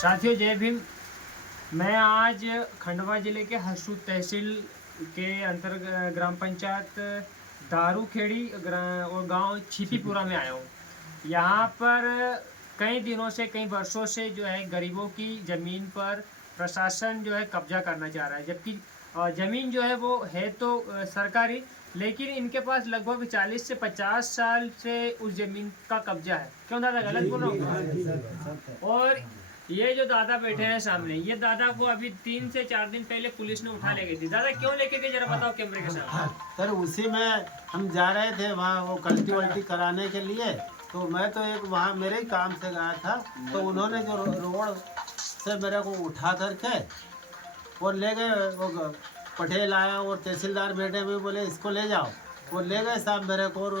साथियों जय भीम। मैं आज खंडवा जिले के हरसूद तहसील के अंतर्गत ग्राम पंचायत दारूखेड़ी और गांव छिपीपुरा में आया हूँ। यहाँ पर कई दिनों से कई वर्षों से जो है गरीबों की ज़मीन पर प्रशासन जो है कब्जा करना चाह रहा है, जबकि ज़मीन जो है वो है तो सरकारी, लेकिन इनके पास लगभग 40 से 50 साल से उस ज़मीन का कब्जा है। क्यों दादा, गलत बोल रहा हूँ? और ये जो दादा बैठे हैं सामने, ये दादा को अभी 3 से 4 दिन पहले पुलिस ने उठा ले गई थी। दादा क्यों लेके गए, जरा बताओ कैमरे के सामने। सर उसी में हम जा रहे थे वहाँ वो कल्टी वल्टी कराने के लिए, तो मैं तो एक वहाँ मेरे ही काम से गया था, तो उन्होंने जो रोड से मेरे को उठा करके और ले गए। वो पटेल आया और तहसीलदार बैठे हुए, बोले इसको ले जाओ। वो ले गए साहब मेरे को और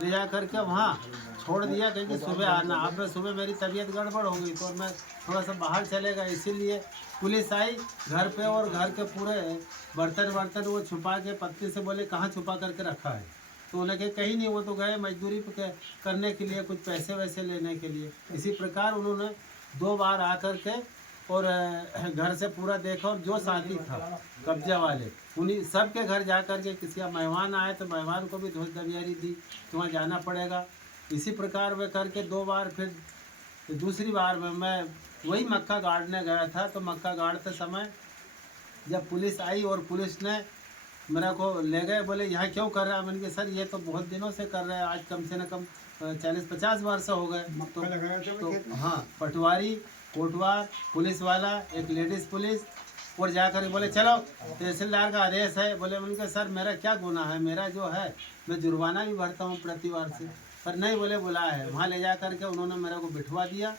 ले जा करके वहाँ छोड़ दिया, क्योंकि सुबह आना। अब सुबह मेरी तबीयत गड़बड़ हो गई तो मैं थोड़ा सा बाहर चले गए, इसीलिए पुलिस आई घर पे और घर के पूरे बर्तन वर्तन वो छुपा के पत्ती से बोले कहाँ छुपा करके रखा है, तो उन्हें कहा कहीं नहीं, वो तो गए मजदूरी करने के लिए, कुछ पैसे वैसे लेने के लिए। इसी प्रकार उन्होंने 2 बार आकर के और घर से पूरा देखा, और जो साथी था कब्जा वाले उन्हीं सब के घर जा कर के, किसी का मेहमान आए तो मेहमान को भी धोस दबियारी दी तो वहाँ जाना पड़ेगा। इसी प्रकार वे करके 2 बार, फिर दूसरी बार में मैं वही मक्का गाड़ने गया था, तो मक्का गाड़ते समय जब पुलिस आई और पुलिस ने मेरा को ले गए, बोले यहाँ क्यों कर रहा है। मैंने कहा सर ये तो बहुत दिनों से कर रहे हैं, आज कम से न कम 40-50 वर्ष हो गए। तो हाँ, पटवारी, कोटवार, पुलिस वाला, एक लेडीज़ पुलिस, और जाकर बोले चलो तहसीलदार का आदेश है। बोले मैंने कहा सर मेरा क्या गुनाह है, मेरा जो है मैं जुर्माना भी भरता हूँ प्रतिवार से, पर नहीं, बोले बुलाया है। वहाँ ले जा करके उन्होंने मेरे को बिठवा दिया,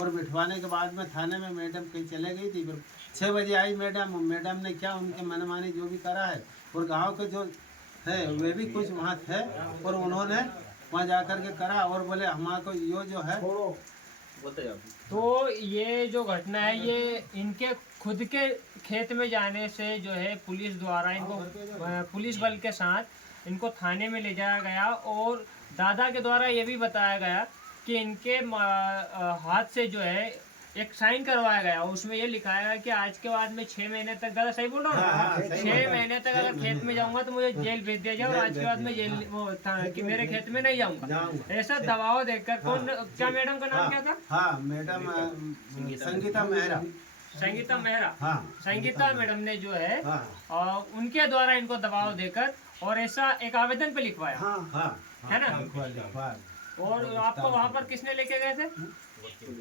और बिठवाने के बाद में थाने में मैडम कहीं चले गई थी। फिर 6 बजे आई मैडम ने क्या उनके मनमानी जो भी करा है, और गांव के जो है वे भी कुछ वहाँ थे, और उन्होंने वहाँ जा कर के करा, और बोले हमारा तो यो जो है। तो ये जो घटना है, ये इनके खुद के खेत में जाने से जो है पुलिस द्वारा इनको पुलिस बल के साथ इनको थाने में ले जाया गया, और दादा के द्वारा ये भी बताया गया कि इनके हाथ से जो है एक साइन करवाया गया, उसमें ये लिखाया गया कि आज के बाद में 6 महीने तक, दादा सही बोल रहा हूँ, 6 महीने तक अगर खेत में जाऊंगा तो मुझे जेल भेज दिया जाए, और आज के बाद में जेल कि मेरे खेत में नहीं जाऊंगा, ऐसा दबाव देकर। कौन, क्या मैडम का नाम क्या था? हाँ मैडम संगीता मेहरा। संगीता मेहरा। हाँ संगीता मैडम ने जो है हाँ उनके द्वारा इनको दबाव देकर और ऐसा एक आवेदन पे लिखवाया, हाँ है ना? और आपको वहाँ पर किसने लेके गए थे?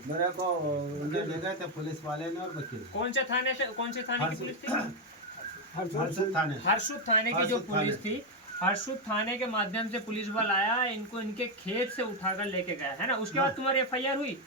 मेरे को उनके ले गए थे पुलिस वाले ने और वकील। कौन से थाने से, कौन से थाने की पुलिस थी? हरसूद थाने। हरसूद थाने की जो पुलिस थी, हरसूद थाने के माध्यम से पुलिस बल आया, इनको इनके खेत से उठाकर लेके गया, है ना? उसके बाद तुम्हारी FIR हुई?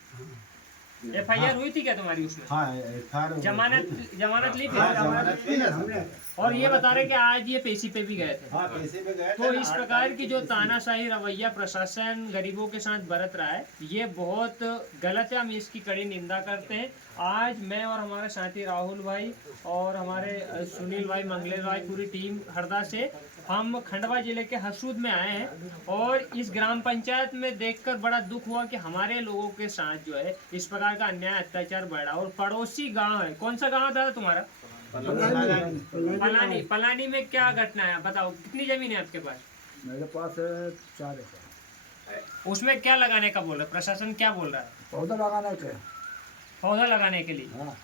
FIR हुई थी क्या तुम्हारी उसमें? हाँ, जमानत ली थी? जमानत ली हमने। और ये बता रहे कि आज ये पेशी पे भी गए थे। हाँ, पेशी पे गए तो थे। इस प्रकार की जो तानाशाही रवैया प्रशासन गरीबों के साथ बरत रहा है, ये बहुत गलत है। हम इसकी कड़ी निंदा करते हैं। आज मैं और हमारे साथी राहुल भाई और हमारे सुनील भाई, मंगलेश भाई, पूरी टीम हरदा से हम खंडवा जिले के हरसूद में आए हैं, और इस ग्राम पंचायत में देखकर बड़ा दुख हुआ कि हमारे लोगों के साथ जो है इस प्रकार का अन्याय अत्याचार बढ़ा। और पड़ोसी गांव है, कौन सा गांव था तुम्हारा? पलानी। पलानी में क्या घटना है बताओ, कितनी जमीन है आपके पास? मेरे पास 4 एकड़। उसमें क्या लगाने का बोल रहा है प्रशासन, क्या बोल रहा है? पौधा लगाने के। पौधा लगाने के लिए। हाँ।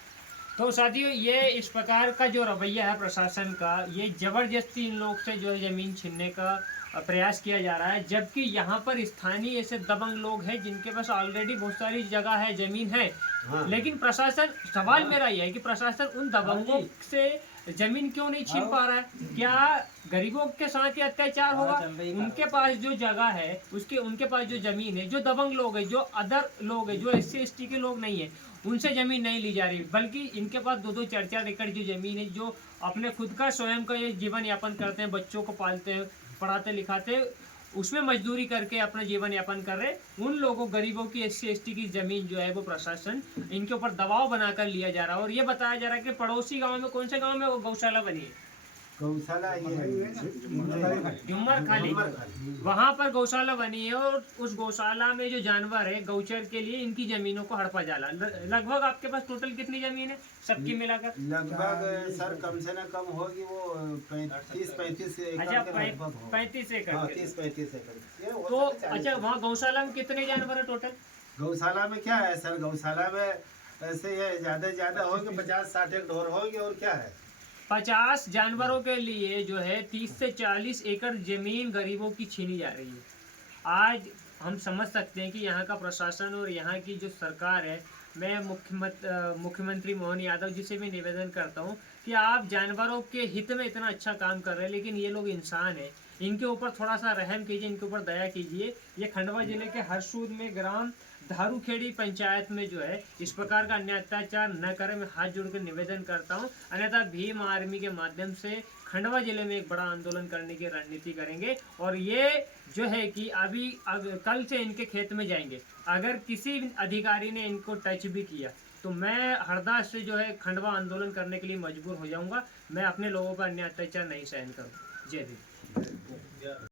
तो साथियों ये इस प्रकार का जो रवैया है प्रशासन का, ये जबरदस्ती इन लोग से जो है जमीन छीनने का प्रयास किया जा रहा है, जबकि यहाँ पर स्थानीय ऐसे दबंग लोग हैं जिनके पास ऑलरेडी बहुत सारी जगह है, जमीन है। हाँ। लेकिन प्रशासन, सवाल मेरा यह है कि प्रशासन उन दबंगों से जमीन क्यों नहीं छीन पा रहा है? क्या गरीबों के साथ ही अत्याचार होगा? उनके पास जो जगह है, उनके पास जो जमीन है, जो दबंग लोग हैं, जो अदर लोग हैं, जो SC ST के लोग नहीं है, उनसे जमीन नहीं ली जा रही, बल्कि इनके पास 2-2 4-4 एकड़ जो जमीन है, जो अपने खुद का स्वयं का ये जीवन यापन करते हैं, बच्चों को पालते हैं, पढ़ाते लिखाते, उसमें मजदूरी करके अपना जीवन यापन कर रहे, उन लोगों गरीबों की SC ST की जमीन जो है वो प्रशासन इनके ऊपर दबाव बनाकर लिया जा रहा है। और ये बताया जा रहा है कि पड़ोसी गांव में, कौन से गांव में वो गौशाला बनी है? गौशाला ये जुम्मर खाली, वहाँ पर गौशाला बनी है और उस गौशाला में जो जानवर है गौचर के लिए इनकी जमीनों को हड़पा जाला। लगभग आपके पास टोटल कितनी जमीन है सबकी मिलाकर? लगभग सर कम से न कम होगी वो 35 एकड़ अच्छा, के लगभग होगी। 35 एकड़ हाँ, के। 30-35 एकड़ ये हो तो सकता है 40 अच्छा, वहाँ गौशाला में कितने जानवर है टोटल? गौशाला में क्या है सर, गौशाला में ऐसे ये ज्यादा से ज्यादा होगी 50-60 एक ढोर होगी और क्या है। 50 जानवरों के लिए जो है 30 से 40 एकड़ जमीन गरीबों की छीनी जा रही है। आज हम समझ सकते हैं कि यहाँ का प्रशासन और यहाँ की जो सरकार है, मैं मुख्यमंत्री मोहन यादव जी से भी निवेदन करता हूँ कि आप जानवरों के हित में इतना अच्छा काम कर रहे हैं, लेकिन ये लोग इंसान हैं, इनके ऊपर थोड़ा सा रहम कीजिए, इनके ऊपर दया कीजिए। ये खंडवा जिले के हरसूद में ग्राम धारूखेड़ी पंचायत में जो है इस प्रकार का अन्य अत्याचार न करें, मैं हाथ जोड़कर निवेदन करता हूं। अन्यथा भीम आर्मी के माध्यम से खंडवा जिले में एक बड़ा आंदोलन करने की रणनीति करेंगे और ये जो है कि कल से इनके खेत में जाएंगे। अगर किसी अधिकारी ने इनको टच भी किया तो मैं हरदा से जो है खंडवा आंदोलन करने के लिए मजबूर हो जाऊंगा। मैं अपने लोगों पर अन्य अत्याचार नहीं सहन करूँ। जय हिंद।